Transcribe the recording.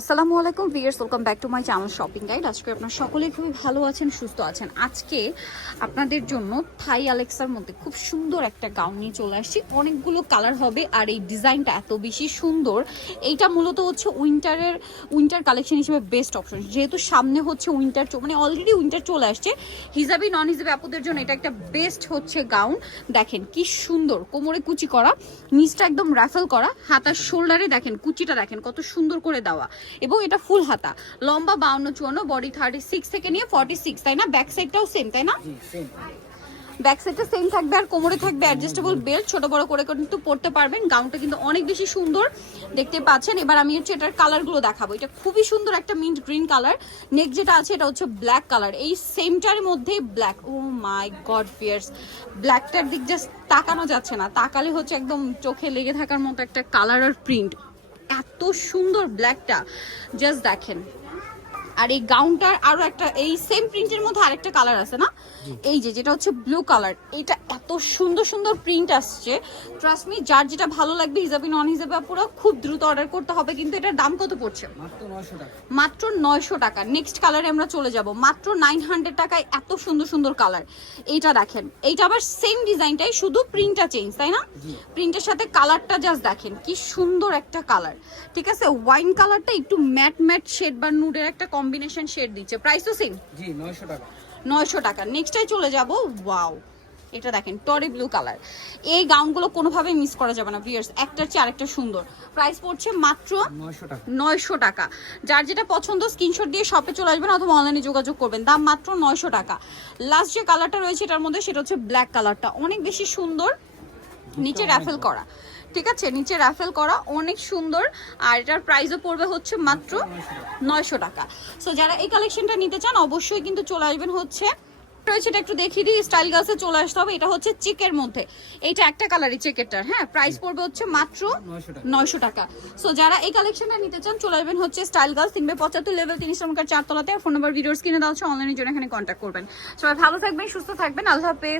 আসসালামু আলাইকুম viewers welcome back to my channel shopping guide আজকে আপনারা সকলেই খুবই ভালো আছেন, সুস্থ আছেন। আজকে আপনাদের জন্য থাই আলেক্সার মধ্যে খুব সুন্দর একটা গাউন নিয়ে চলে আসছি। অনেকগুলো কালার হবে আর এই ডিজাইনটা এত বেশি সুন্দর। এইটা মূলত হচ্ছে উইন্টারের উইন্টার কালেকশন হিসেবে বেস্ট অপশন যেহেতু সামনে হচ্ছে উইন্টার মানে অলরেডি উইন্টার চলে আসছে। হিজাবি নন হিজাবি আপুদের জন্য এটা একটা বেস্ট হচ্ছে গাউন দেখেন কি সুন্দর, কোমরে কুচি করা, নিচটা একদম রাফেল করা হাতার শোল্ডারে দেখেন, কুচিটা দেখেন, কত সুন্দর করে দেওয়া। এবং এটা ফুল হাতা। লম্বা বাউন্ন চুয়ান্ন বডি থার্টি সিক্স থেকে নিয়ে ফর্টি সিক্স তাই না? ব্যাক সাইডটাও সেম তাই না? ব্যাক সাইডটা সেম থাকবে আর কোমরে থাকবে অ্যাডজাস্টেবল বেল্ট ছোট বড় করে কিন্তু পড়তে পারবেন। গাউনটা কিন্তু অনেক বেশি সুন্দর দেখতে পাচ্ছেন। এবার আমি হচ্ছে এটার কালারগুলো দেখাবো। এটা খুবই সুন্দর একটা মিন্ট গ্রিন কালার নেক যেটা আছে এটা হচ্ছে ব্ল্যাক কালার এই সেমটার মধ্যে ব্ল্যাক ও মাই গড পিয়ার্স ব্ল্যাকটার দিক জাস্ট তাকানো যাচ্ছে না। তাকালে হচ্ছে একদম চোখে লেগে থাকার মতো একটা কালার আর প্রিন্ট এত সুন্দর ব্ল্যাকটা জাস্ট দেখেন। আর এই গাউনটার আরও একটা এই সেম প্রিন্টের মধ্যে আরেকটা কালার আছে না? এই যে যেটা হচ্ছে ব্লু কালার এটা এত সুন্দর সুন্দর প্রিন্ট আসছে। ট্রাস্ট মি যার যেটা ভালো লাগবে হিসাবে নন হিসাবে পুরো খুব দ্রুত অর্ডার করতে হবে কিন্তু এটার দাম কত পড়ছে? মাত্র নয়শো টাকা। নেক্সট কালারে আমরা চলে যাব। মাত্র নাইন হান্ড্রেড টাকায় এত সুন্দর সুন্দর কালার এইটা দেখেন। এইটা আবার সেম ডিজাইনটাই শুধু প্রিন্টটা চেঞ্জ তাই না? প্রিন্টের সাথে কালারটা জাস্ট দেখেন। কি সুন্দর একটা কালার ঠিক আছে? ওয়াইন কালারটা একটু ম্যাট ম্যাট শেড বা নুডের একটা কম্বিনেশন শেড দিচ্ছে। প্রাইসও সেম জি নয়শো টাকা। নয়শো টাকা। নেক্সটে চলে যাব। ওয়াও এটা দেখেন টরি ব্লু কালার। এই গাউনগুলো কোনোভাবেই মিস করা যাবে না ভিয়ার্স একটার চেয়ে আরেকটা সুন্দর। প্রাইস পড়ছে মাত্র নয়শো টাকা। নয়শো টাকা। যার যেটা পছন্দ স্ক্রিনশট দিয়ে শপে চলে আসবেন অথবা অনলাইনে যোগাযোগ করবেন। দাম মাত্র নয়শো টাকা। লাস্ট যে কালারটা রয়েছে এটার মধ্যে সেটা হচ্ছে ব্ল্যাক কালারটা। অনেক বেশি সুন্দর নিচে র্যাফেল করা। ঠিক আছে? নিচে র্যাফেল করা অনেক সুন্দর। আর এটার প্রাইসও পড়বে হচ্ছে মাত্র নয়শো টাকা। সো যারা এই কালেকশনটা নিতে চান অবশ্যই কিন্তু চলে আসবেন হচ্ছে রয়েছে এটা একটু দেখিয়ে দিই স্টাইল গার্লসে চলে আসতে হবে এটা হচ্ছে চেকের মধ্যে। এইটা একটা কালারই চেকেরটার হ্যাঁ? প্রাইস পড়বে হচ্ছে মাত্র নয়শো টাকা। সো যারা এই কালেকশনটা নিতে চান চলে আসবেন হচ্ছে স্টাইল গার্লস তিনবে পঁচাত্তর লেভেল তিরিশ নম্বর চারতলাতে। ফোন নাম্বার ভিডিওস কিনে দেওয়া হচ্ছে অনলাইনের জন্য এখানে কন্ট্যাক্ট করবেন। সবাই ভালো থাকবেন সুস্থ থাকবেন আল্লাহ হাফেজ।